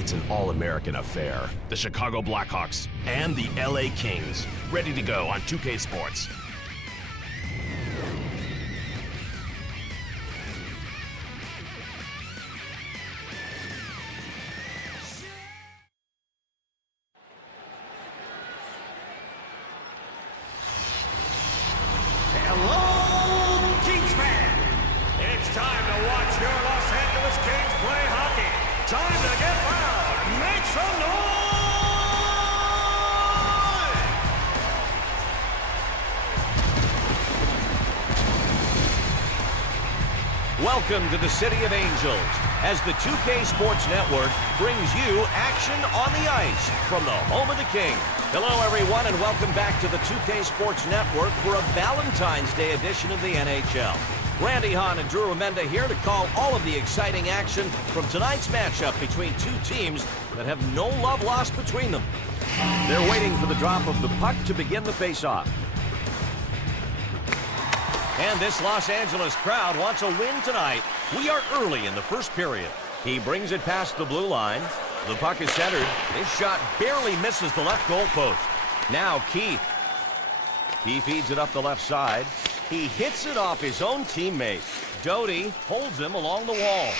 it's an all-American affair. The Chicago Blackhawks and the LA Kings, ready to go on 2K Sports. Hello, Kings fan! It's time to watch your Los Angeles Kings play hockey. Time to get loud. Make some noise! Welcome to the City of Angels, as the 2K Sports Network brings you action on the ice from the home of the Kings. Hello, everyone, and welcome back to the 2K Sports Network for a Valentine's Day edition of the NHL. Randy Hahn and Drew Remenda here to call all of the exciting action from tonight's matchup between two teams that have no love lost between them. They're waiting for the drop of the puck to begin the face-off. And this Los Angeles crowd wants a win tonight. We are early in the first period. He brings it past the blue line. The puck is centered. This shot barely misses the left goal post. Now Keith. He feeds it up the left side. He hits it off his own teammate. Doty holds him along the wall.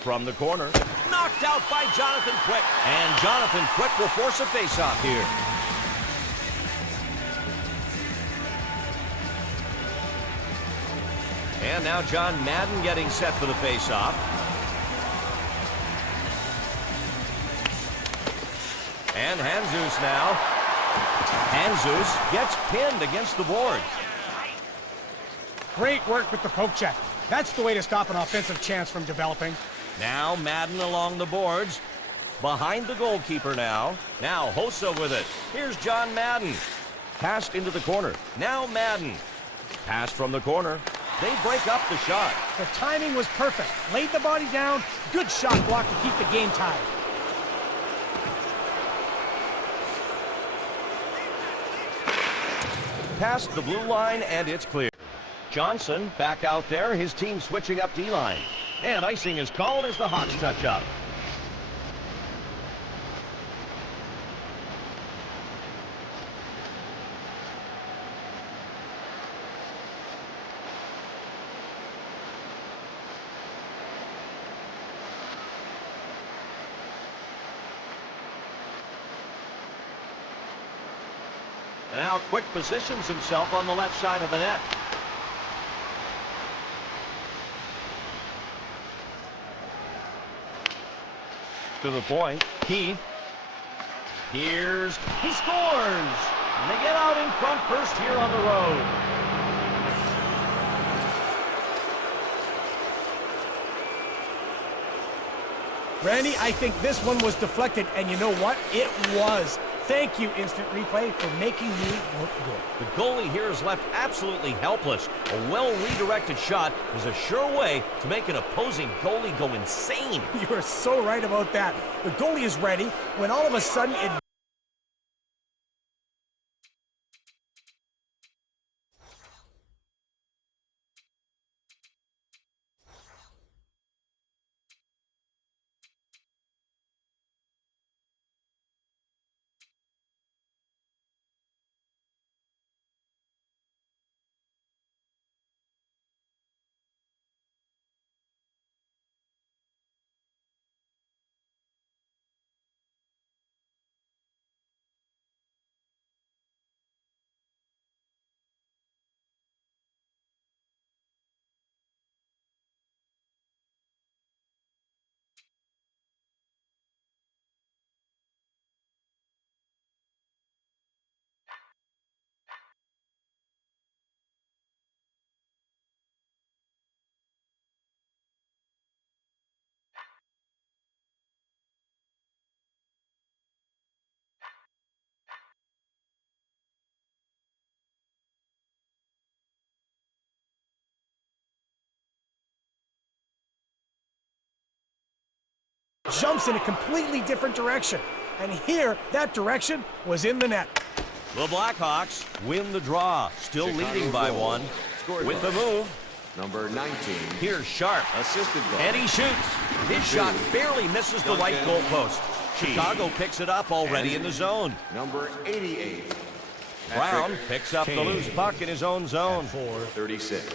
From the corner, knocked out by Jonathan Quick. And Jonathan Quick will force a face-off here. And now John Madden getting set for the face-off. And Jesus now. Jesus gets pinned against the boards. Great work with the poke check. That's the way to stop an offensive chance from developing. Now Madden along the boards. Behind the goalkeeper now. Now Hossa with it. Here's John Madden. Passed into the corner. Now Madden. Passed from the corner. They break up the shot. The timing was perfect. Laid the body down. Good shot block to keep the game tied. Past the blue line, and it's clear. Johnson back out there. His team switching up D-line. And icing is called as the Hawks touch up. Now Quick positions himself on the left side of the net. To the point, Keith. He scores! And they get out in front first here on the road. Randy, I think this one was deflected, and you know what? It was. Thank you, Instant Replay, for making me look good. The goalie here is left absolutely helpless. A well-redirected shot is a sure way to make an opposing goalie go insane. You are so right about that. The goalie is ready when all of a sudden it... jumps in a completely different direction. And here, that direction was in the net. The Blackhawks win the draw, still leading by one. With the move, Number 19. Here's Sharp. Assisted by. And he shoots. His shot barely misses the right goalpost. Chicago picks it up already in the zone. Number 88. Brown picks up the loose puck in his own zone. 36.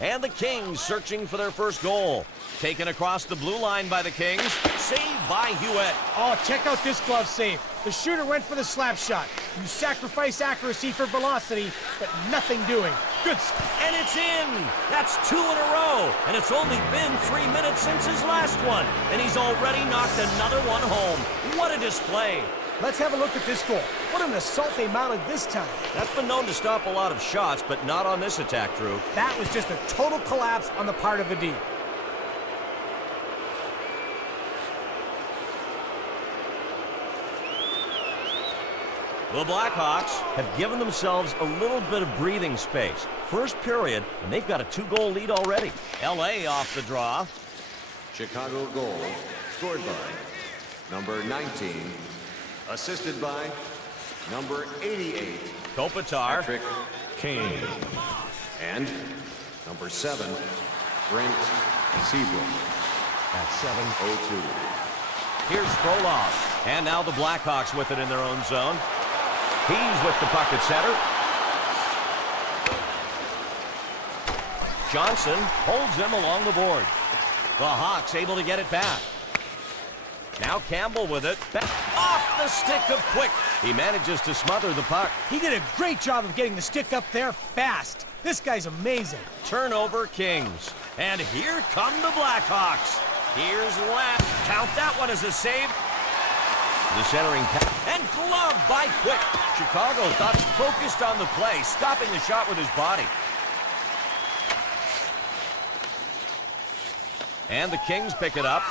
And the Kings searching for their first goal. Taken across the blue line by the Kings. Saved by Hewitt. Oh, check out this glove save. The shooter went for the slap shot. You sacrifice accuracy for velocity, but nothing doing. Good. And it's in. That's 2 in a row. And it's only been 3 minutes since his last one. And he's already knocked another one home. What a display. Let's have a look at this goal. What an assault they mounted this time. That's been known to stop a lot of shots, but not on this attack, Drew. That was just a total collapse on the part of the D. The Blackhawks have given themselves a little bit of breathing space. First period, and they've got a 2-goal lead already. LA off the draw. Chicago goal scored by number 19. Assisted by number 88. Kopitar. Patrick Kane. And number 7, Brent Seabrook. At 7:02. Here's Frolov. And now the Blackhawks with it in their own zone. He's with the puck at center. Johnson holds him along the board. The Hawks able to get it back. Now Campbell with it. Back off the stick of Quick. He manages to smother the puck. He did a great job of getting the stick up there fast. This guy's amazing. Turnover Kings. And here come the Blackhawks. Here's left. Count that one as a save. The centering pass. And glove by Quick. Chicago thought focused on the play, stopping the shot with his body. And the Kings pick it up.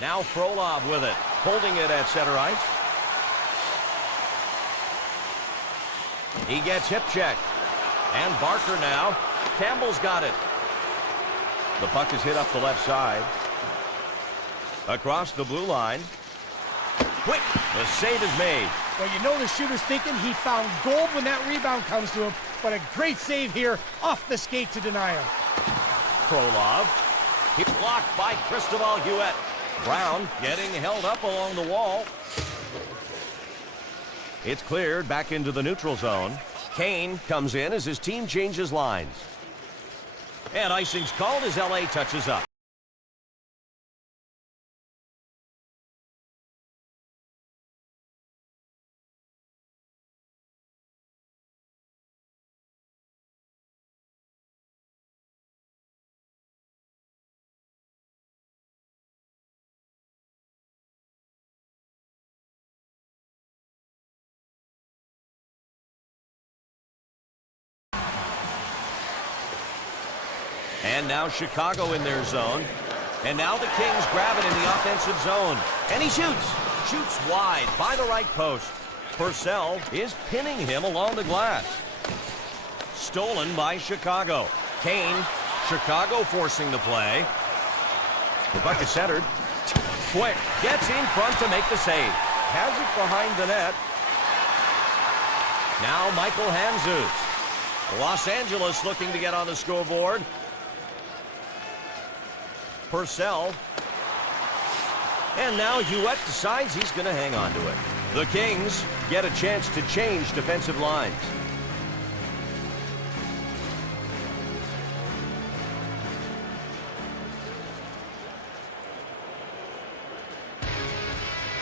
Now Frolov with it, holding it at center ice. He gets hip checked. And Barker now. Campbell's got it. The puck is hit up the left side. Across the blue line. Quick, the save is made. Well, you know the shooter's thinking he found gold when that rebound comes to him, but a great save here off the skate to deny him. Frolov. He's blocked by Cristobal Hewitt. Brown getting held up along the wall. It's cleared back into the neutral zone. Kane comes in as his team changes lines. And icing's called as LA touches up. And now Chicago in their zone. And now the Kings grab it in the offensive zone. And he shoots. Shoots wide by the right post. Purcell is pinning him along the glass. Stolen by Chicago. Kane. Chicago forcing the play. The puck is centered. Quick gets in front to make the save. Has it behind the net. Now Michael Handzus. Los Angeles looking to get on the scoreboard. Purcell. And now Hewitt decides he's going to hang on to it. The Kings get a chance to change defensive lines.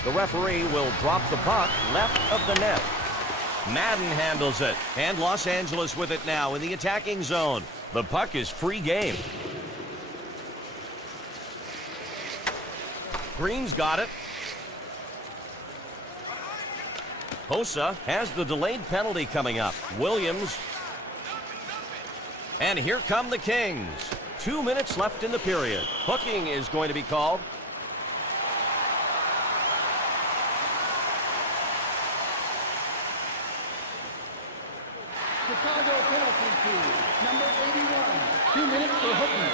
The referee will drop the puck left of the net. Madden handles it. And Los Angeles with it now in the attacking zone. The puck is free game. Green's got it. Hossa has the delayed penalty coming up. Williams. And here come the Kings. 2 minutes left in the period. Hooking is going to be called. Chicago penalty kill. Number 81. 2 minutes for hooking.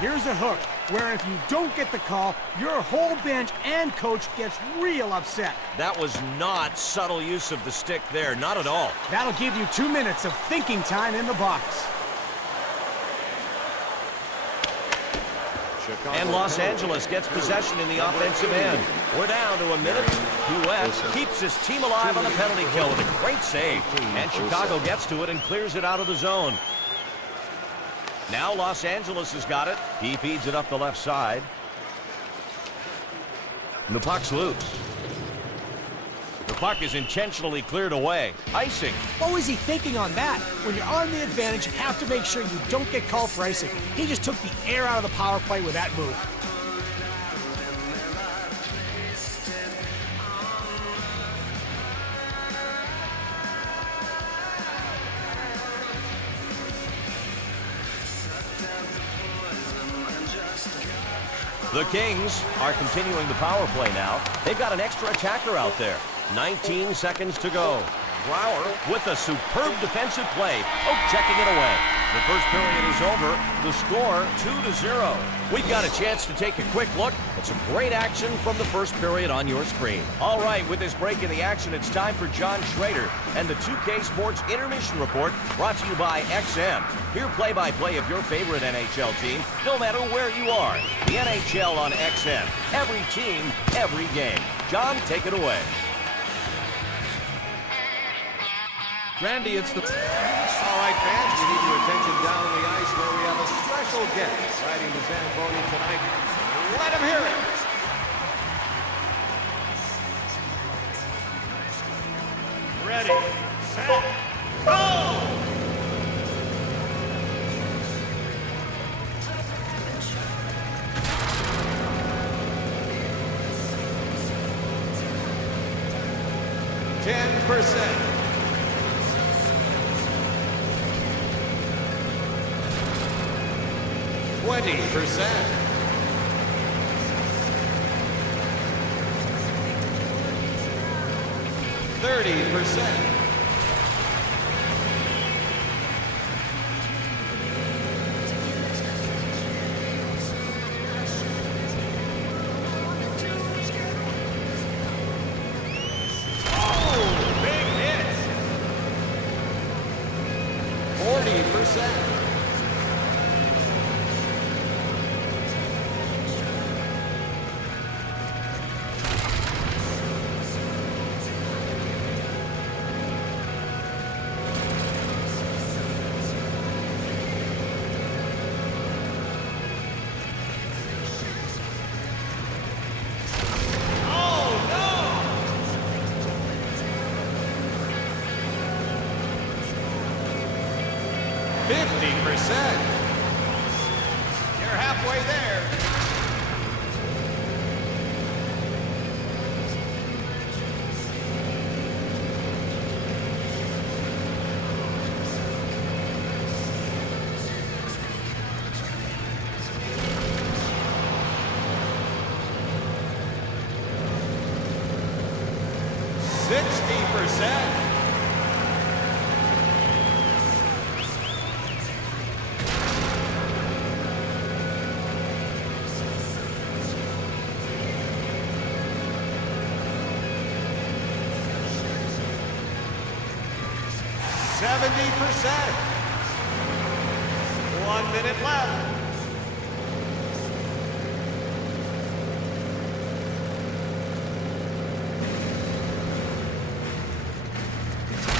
Here's a hook. where if you don't get the call, your whole bench and coach gets real upset. That was not subtle use of the stick there, not at all. That'll give you 2 minutes of thinking time in the box. And Los Angeles gets possession in the offensive end. We're down to a minute. U.S. keeps his team alive on the penalty kill with a great save. And Chicago gets to it and clears it out of the zone. Now Los Angeles has got it. He feeds it up the left side. The puck's loose. The puck is intentionally cleared away. Icing. What was he thinking on that? When you're on the advantage, you have to make sure you don't get called for icing. He just took the air out of the power play with that move. The Kings are continuing the power play now. They've got an extra attacker out there. 19 seconds to go. Brower with a superb defensive play. Oh, checking it away. The first period is over. The score 2-0. We've got a chance to take a quick look at some great action from the first period on your screen. All right, with this break in the action, it's time for John Schrader and the 2K Sports Intermission Report, brought to you by XM. Hear play-by-play of your favorite NHL team, no matter where you are. The NHL on XM. Every team, every game. John, take it away. Randy, it's the... All right, fans, we need your attention down on the ice where we have a special guest riding the Zamboni tonight. Let him hear it. Ready, set, go! %. 20%. 30%. 40%. Oh no! 50%. You're halfway there. %. 70%. 1 minute left.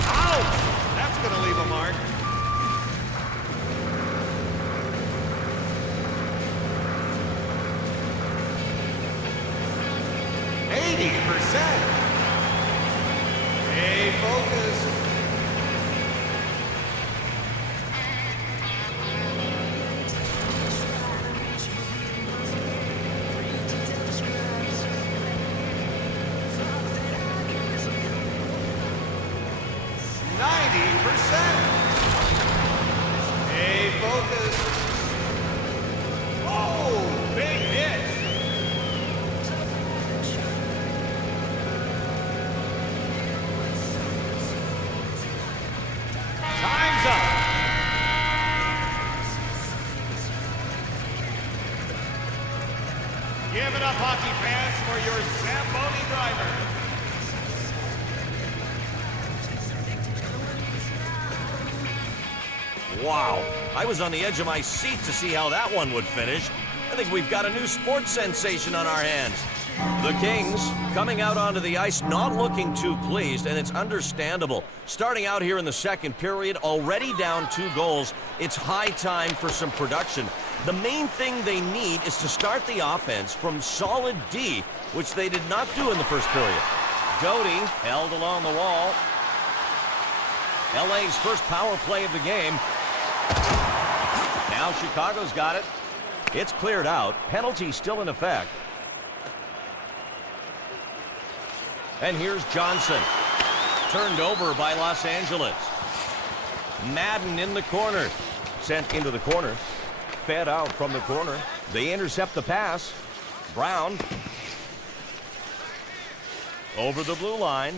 Ouch! That's going to leave a mark. %. Stay focused. 90%. Stay focused. Oh, big hit. Time's up. up, hockey fans, for your Zamboni driver. Wow, I was on the edge of my seat to see how that one would finish. I think we've got a new sports sensation on our hands. The Kings coming out onto the ice not looking too pleased, and it's understandable. Starting out here in the second period, already down 2 goals, it's high time for some production. The main thing they need is to start the offense from solid D, which they did not do in the first period. Doty held along the wall. LA's first power play of the game. Now Chicago's got it. It's cleared out. Penalty still in effect. And here's Johnson. Turned over by Los Angeles. Madden in the corner. Sent into the corner. Fed out from the corner. They intercept the pass. Brown. Over the blue line.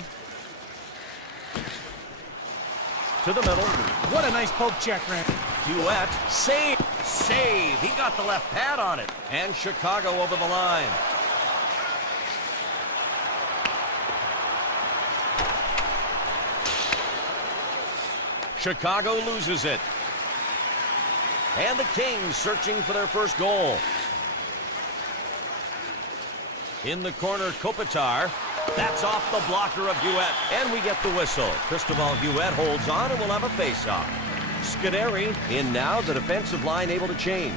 To the middle. What a nice poke check, Randy. Duet. Save. Save. He got the left pad on it. And Chicago over the line. Chicago loses it. And the Kings searching for their first goal. In the corner, Kopitar. That's off the blocker of Huet. And we get the whistle. Cristobal Huet holds on and will have a face-off. Scuderi in now, the defensive line able to change.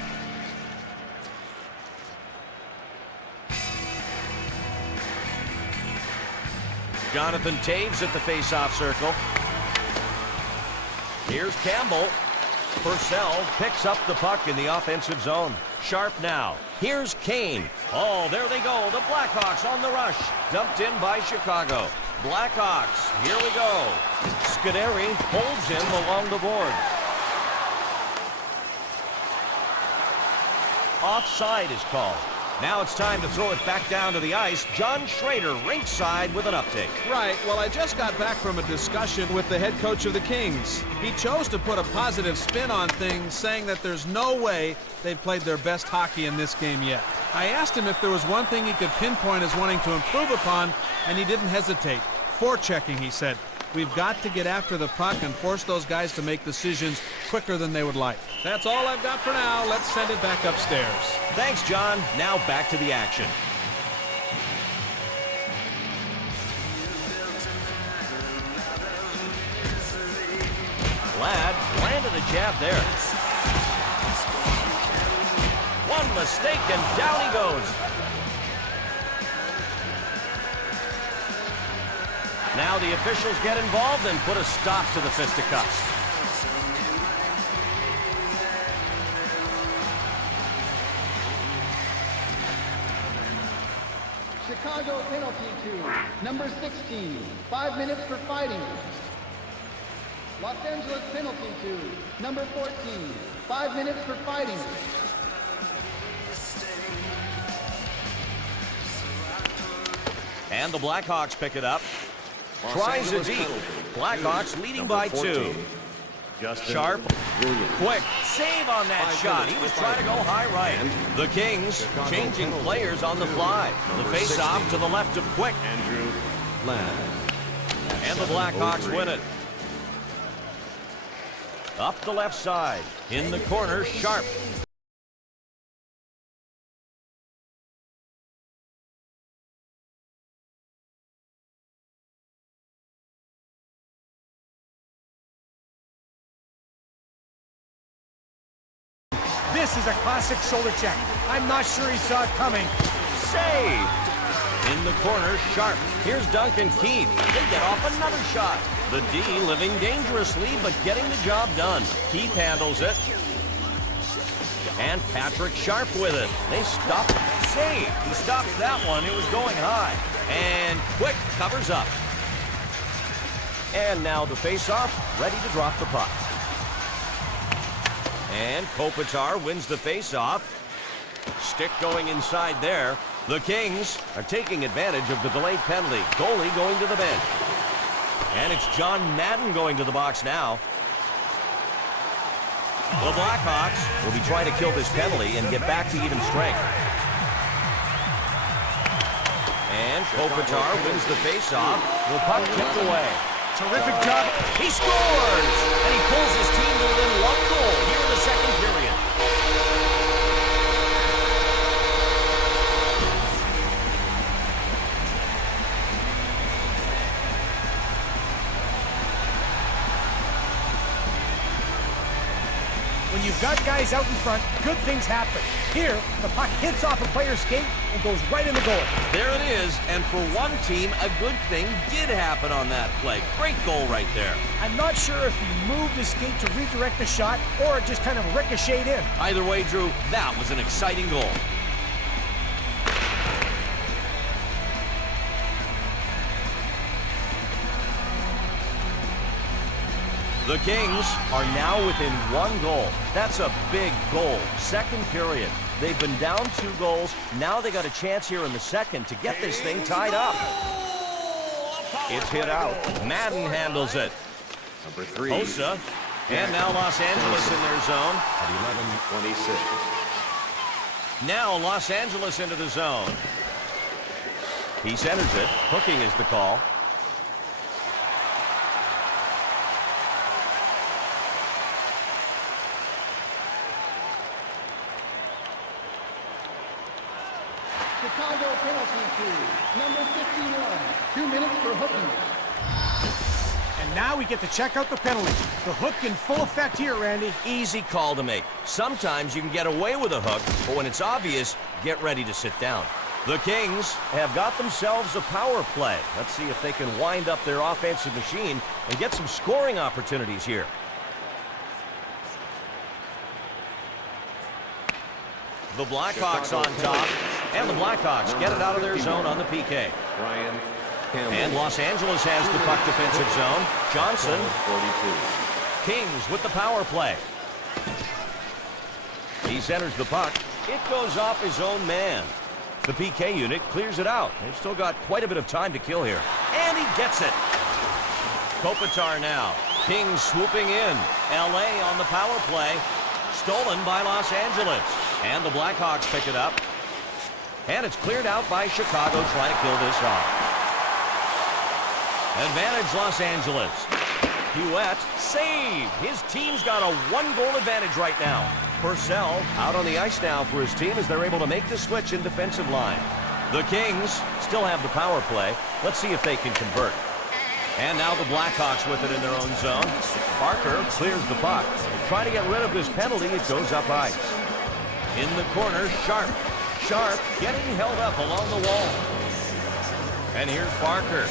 Jonathan Taves at the face-off circle. Here's Campbell. Purcell picks up the puck in the offensive zone. Sharp now. Here's Kane. Oh, there they go. The Blackhawks on the rush. Dumped in by Chicago. Blackhawks, here we go. Scuderi holds him along the board. Offside is called. Now it's time to throw it back down to the ice. John Schrader rinkside with an update. Right, well, I just got back from a discussion with the head coach of the Kings. He chose to put a positive spin on things, saying that there's no way they've played their best hockey in this game yet. I asked him if there was one thing he could pinpoint as wanting to improve upon, and he didn't hesitate. Forechecking, he said. We've got to get after the puck and force those guys to make decisions quicker than they would like. That's all I've got for now. Let's send it back upstairs. Thanks, John. Now back to the action. Ladd landed a jab there. One mistake and down he goes. Now the officials get involved and put a stop to the fisticuffs. Chicago penalty to number 16, 5 minutes for fighting. Los Angeles penalty to number 14, 5 minutes for fighting. And the Blackhawks pick it up. Tries it deep. Blackhawks leading by 2. Sharp. Quick. Save on that shot. He was trying to go high right. The Kings changing players on the fly. The face-off to the left of Quick. Andrew Ladd. And the Blackhawks win it. Up the left side. In the corner, Sharp. This is a classic shoulder check. I'm not sure he saw it coming. Save! In the corner, Sharp. Here's Duncan Keith. They get off another shot. The D living dangerously, but getting the job done. Keith handles it. And Patrick Sharp with it. They stop. Save! He stops that one. It was going high. And Quick covers up. And now the face-off, ready to drop the puck. And Kopitar wins the face-off. Stick going inside there. The Kings are taking advantage of the delayed penalty. Goalie going to the bench. And it's John Madden going to the box now. The Blackhawks will be trying to kill this penalty and get back to even strength. And Kopitar wins the faceoff. The puck tipped away. Terrific job. He scores! And he pulls his team to within 1 goal here in the second period. When you've got guys out in front, good things happen. Here, the puck hits off a player's skate and goes right in the goal. There it is, and for one team, a good thing did happen on that play. Great goal right there. I'm not sure if he moved his skate to redirect the shot or it just kind of ricocheted in. Either way, Drew, that was an exciting goal. The Kings are now within 1 goal. That's a big goal. Second period. They've been down 2 goals. Now they got a chance here in the second to get this thing tied up. It's hit out. Madden handles it. Number 3. Osa. And now Los Angeles in their zone. At 11:26. Now Los Angeles into the zone. He centers it. Hooking is the call. Chicago penalty kill. Number 51. 2 minutes for hooking. And now we get to check out the penalty. The hook in full effect here, Randy. Easy call to make. Sometimes you can get away with a hook, but when it's obvious, get ready to sit down. The Kings have got themselves a power play. Let's see if they can wind up their offensive machine and get some scoring opportunities here. The Blackhawks on top, and the Blackhawks get it out of their zone on the PK. Ryan Campbell. And Los Angeles has the puck defensive zone. Johnson. 42. Kings with the power play. He centers the puck. It goes off his own man. The PK unit clears it out. They've still got quite a bit of time to kill here. And he gets it. Kopitar now. Kings swooping in. LA on the power play. Stolen by Los Angeles. And the Blackhawks pick it up. And it's cleared out by Chicago trying to kill this off. Advantage Los Angeles. Hewitt, save! His team's got a 1-goal advantage right now. Purcell out on the ice now for his team as they're able to make the switch in defensive line. The Kings still have the power play. Let's see if they can convert. And now the Blackhawks with it in their own zone. Parker clears the puck. Trying to get rid of this penalty, it goes up ice. In the corner, Sharp. Sharp getting held up along the wall. And here's Parker.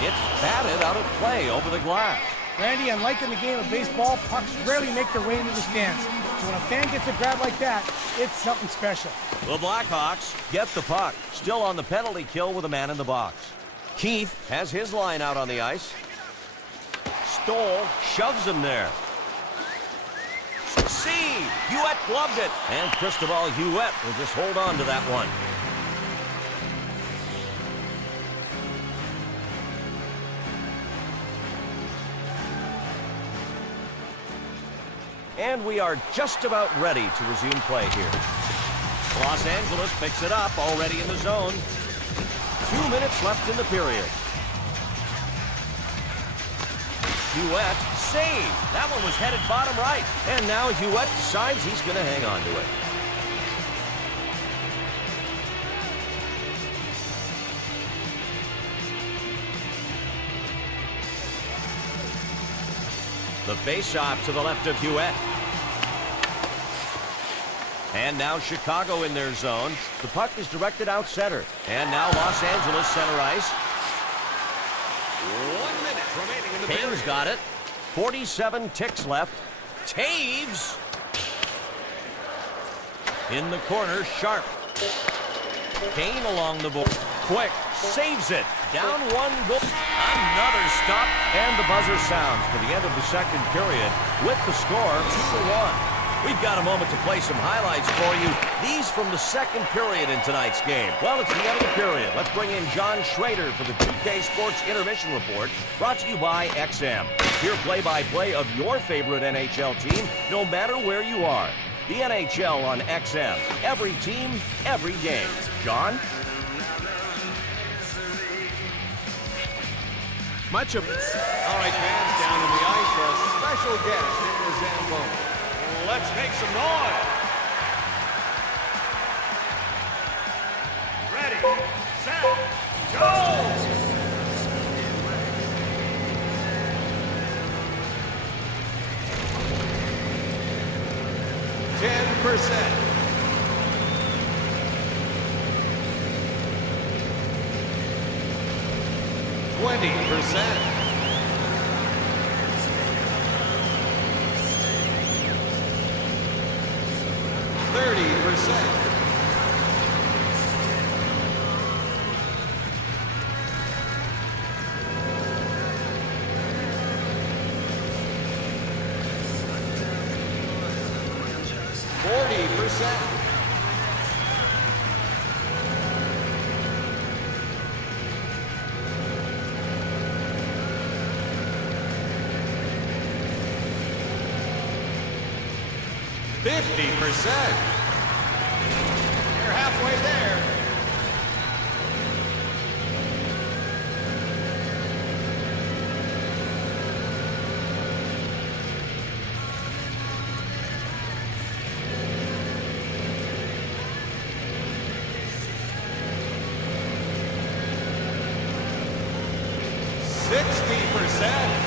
It's batted out of play over the glass. Randy, unlike in the game of baseball, pucks rarely make their way into the stands. So when a fan gets a grab like that, it's something special. The Blackhawks get the puck. Still on the penalty kill with a man in the box. Keith has his line out on the ice. Stoll shoves him there. See, Hewitt gloved it. And Cristobal Hewitt will just hold on to that one. And we are just about ready to resume play here. Los Angeles picks it up already in the zone. 2 minutes left in the period. Hewitt, save. That one was headed bottom right. And now Hewitt decides he's going to hang on to it. The face-off to the left of Hewitt. And now Chicago in their zone. The puck is directed out center. And now Los Angeles center ice. 1 minute remaining in the Kane's period. got it. 47 ticks left. Taves. In the corner, Sharp. Kane along the board. Quick. Saves it. Down 1 goal. Another stop. And the buzzer sounds for the end of the second period with the score 2-1. We've got a moment to play some highlights for you. These from the second period in tonight's game. Well, it's the end of the period. Let's bring in John Schrader for the 2K Sports Intermission Report, brought to you by XM. Hear play-by-play of your favorite NHL team, no matter where you are. the NHL on XM. Every team, every game. John? Much of All right, fans, down on the ice, a special guest in the Zamboni. Let's make some noise. Ready, set, go! 10%. 20%. 30%. 40%. 50%. You're halfway there. %.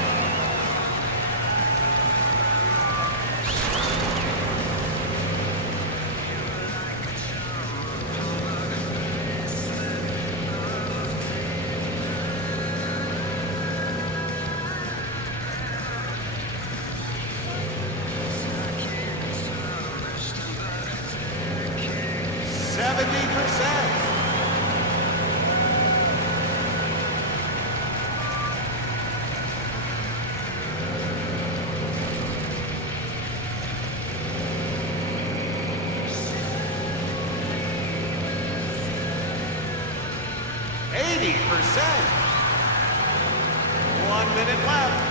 70%. 80%. 1 minute left.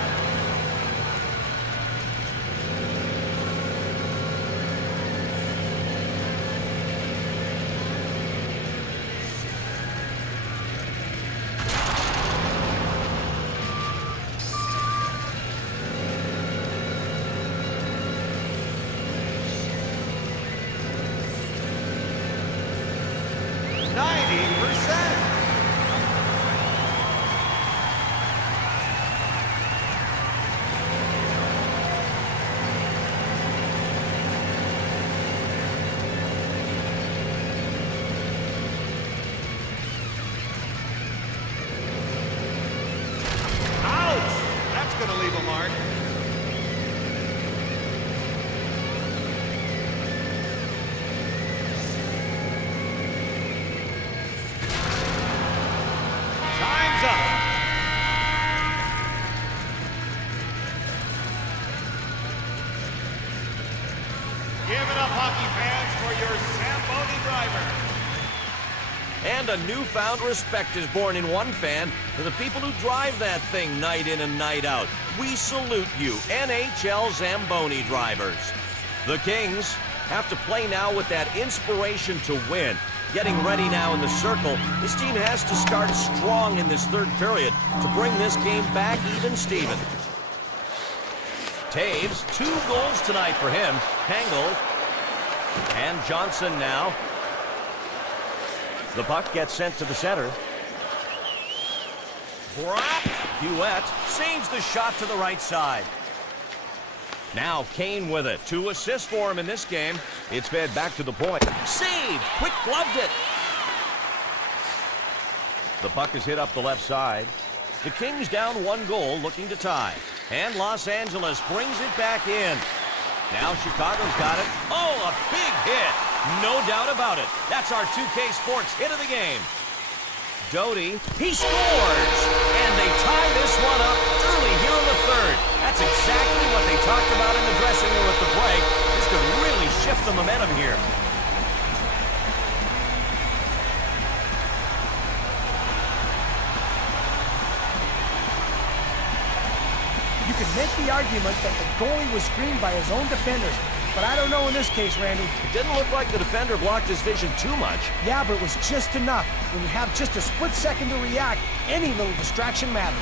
Going to leave a mark. Time's up. Give it up, hockey fans, for your Zamboni driver. And a newfound respect is born in one fan for the people who drive that thing night in and night out. We salute you, NHL Zamboni drivers. The Kings have to play now with that inspiration to win. Getting ready now in the circle, this team has to start strong in this third period to bring this game back even Steven. Taves, 2 goals tonight for him. Hengel and Johnson now. The puck gets sent to the center. Brock Hewitt saves the shot to the right side. Now Kane with it. 2 assists for him in this game. It's fed back to the point. Saved! Quick gloved it. The puck is hit up the left side. The Kings down 1 goal, looking to tie. And Los Angeles brings it back in. Now Chicago's got it. Oh, a big hit. No doubt about it. That's our 2K Sports hit of the game. Doty, he scores! And they tie this one up early here in the third. That's exactly what they talked about in the dressing room at the break. This could really shift the momentum here. You could make the argument that the goalie was screened by his own defenders. but I don't know in this case, Randy. It didn't look like the defender blocked his vision too much. Yeah, but it was just enough. When you have just a split second to react, any little distraction matters.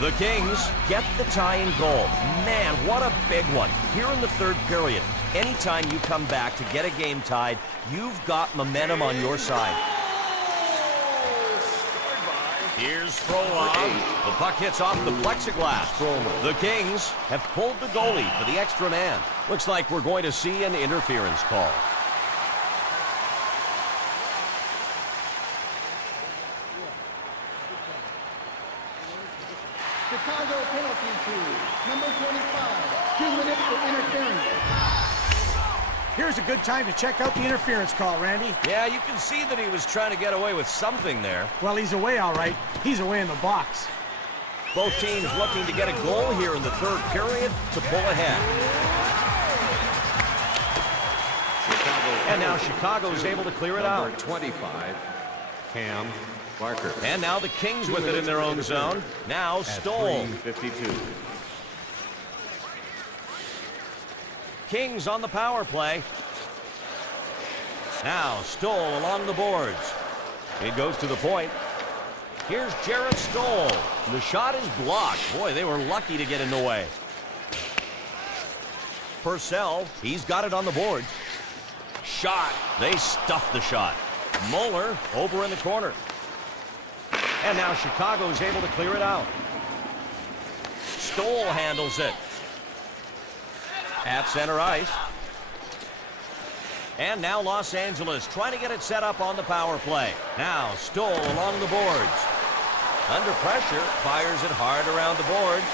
The Kings get the tying goal. Man, what a big one. Here in the third period, anytime you come back to get a game tied, you've got momentum on your side. Here's Frolov. The puck hits off the plexiglass. The Kings have pulled the goalie for the extra man. Looks like we're going to see an interference call. Chicago penalty to number 25. 2 minutes for interference. Here's a good time to check out the interference call, Randy. Yeah, you can see that he was trying to get away with something there. Well, he's away all right. He's away in the box. Both teams looking to get a goal here in the third period to pull ahead. And now Chicago's able to clear it out. Number 25, Cam Barker. And now the Kings with it in their own zone. Now Stoll. 3:52. Kings on the power play. Now Stoll along the boards. It goes to the point. Here's Jarrett Stoll. The shot is blocked. Boy, they were lucky to get in the way. Purcell, he's got it on the boards. Shot. They stuffed the shot. Mueller over in the corner. And now Chicago's able to clear it out. Stoll handles it. At center ice. And now Los Angeles trying to get it set up on the power play. Now Stoll along the boards. Under pressure, fires it hard around the boards.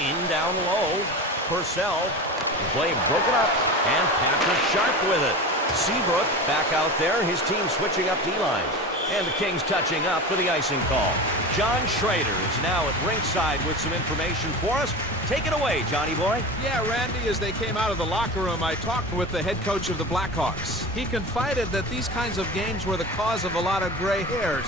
In down low. Purcell. The play broken up. And Patrick Sharp with it. Seabrook back out there. His team switching up D-line. And the Kings touching up for the icing call. John Schrader is now at ringside with some information for us. Take it away, Johnny boy. Yeah, Randy, as they came out of the locker room, I talked with the head coach of the Blackhawks. He confided that these kinds of games were the cause of a lot of gray hairs.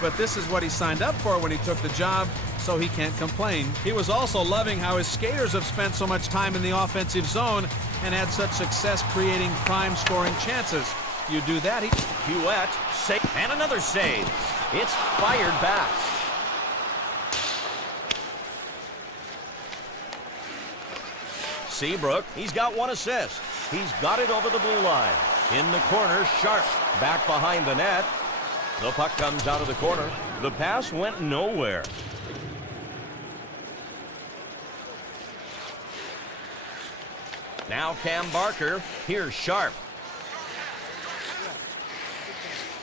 But this is what he signed up for when he took the job, so he can't complain. He was also loving how his skaters have spent so much time in the offensive zone and had such success creating prime scoring chances. You do that, Hewitt, save, and another save. It's fired back. Seabrook, he's got one assist. He's got it over the blue line. In the corner, Sharp back behind the net. The puck comes out of the corner. The pass went nowhere. Now Cam Barker. Here's Sharp.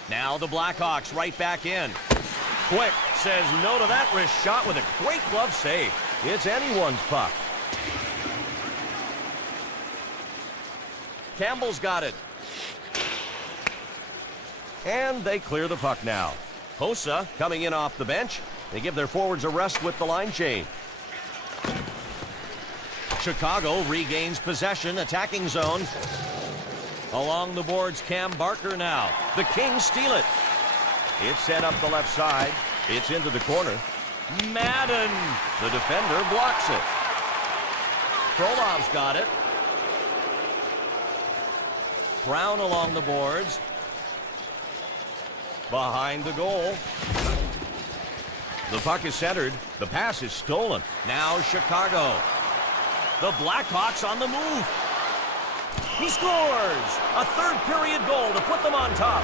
Now the Blackhawks right back in. Quick says no to that wrist shot with a great glove save. It's anyone's puck. Campbell's got it. And they clear the puck now. Hossa coming in off the bench. They give their forwards a rest with the line change. Chicago regains possession, attacking zone. Along the boards, Cam Barker now. The Kings steal it. It's set up the left side. It's into the corner. Madden, the defender, blocks it. Frolov's got it. Brown along the boards. Behind the goal. The puck is centered. The pass is stolen. Now Chicago. The Blackhawks on the move. He scores! A third period goal to put them on top.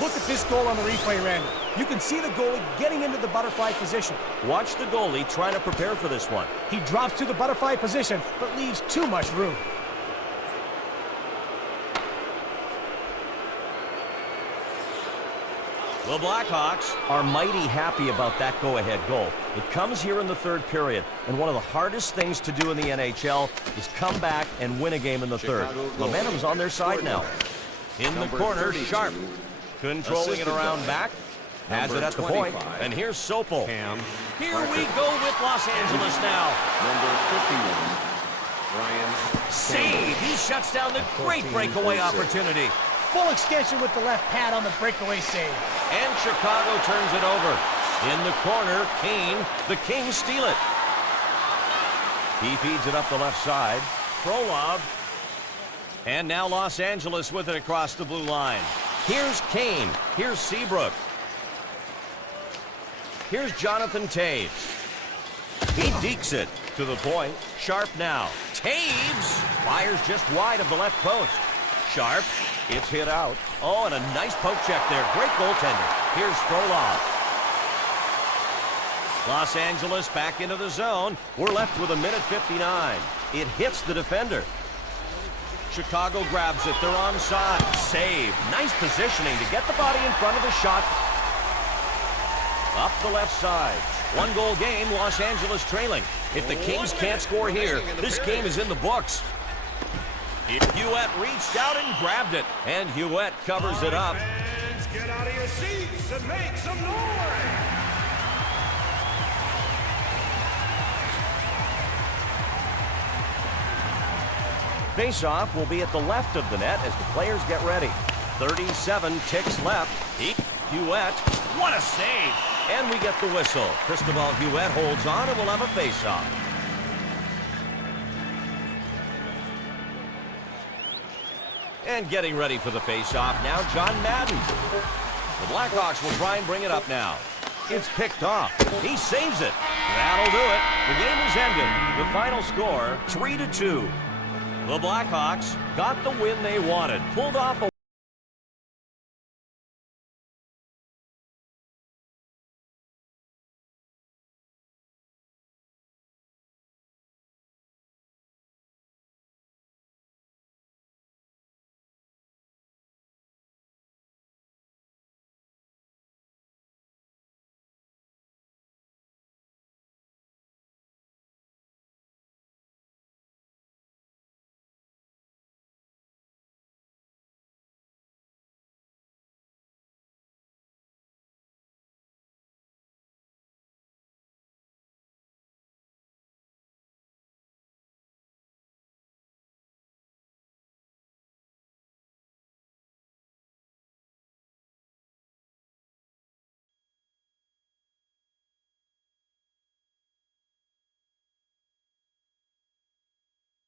Look at this goal on the replay, Randy. You can see the goalie getting into the butterfly position. Watch the goalie trying to prepare for this one. He drops to the butterfly position, but leaves too much room. The Blackhawks are mighty happy about that go-ahead goal. It comes here in the third period, and one of the hardest things to do in the NHL is come back and win a game in the third. Momentum's on their side now. In the corner, Sharp. Controlling it around back. Has it at the point. And here's Sopel. Cam Here we go with Los Angeles now. Number 51, Ryan. Save! He shuts down the great breakaway opportunity. Full extension with the left pad on the breakaway save. And Chicago turns it over. In the corner, Kane. The Kings steal it. He feeds it up the left side. Frolov. And now Los Angeles with it across the blue line. Here's Kane. Here's Seabrook. Here's Jonathan Taves. He dekes it to the point. Sharp now. Taves fires just wide of the left post. Sharp. It's hit out. Oh, and a nice poke check there. Great goaltender. Here's Frolov. Los Angeles back into the zone. We're left with 1:59. It hits the defender. Chicago grabs it. They're onside. Save. Nice positioning to get the body in front of the shot. Up the left side. 1-goal game, Los Angeles trailing. If the Kings can't score here, this game is in the books. Huet reached out and grabbed it. And Huet covers it up. Fans, get out of your seats and make some noise! Face-off will be at the left of the net as the players get ready. 37 ticks left. Huet, what a save! And we get the whistle. Cristobal Huet holds on and will have a face-off. And getting ready for the face-off now, John Madden. The Blackhawks will try and bring it up now. It's picked off. He saves it. That'll do it. The game is ended. The final score, 3-2. The Blackhawks got the win they wanted. Pulled off a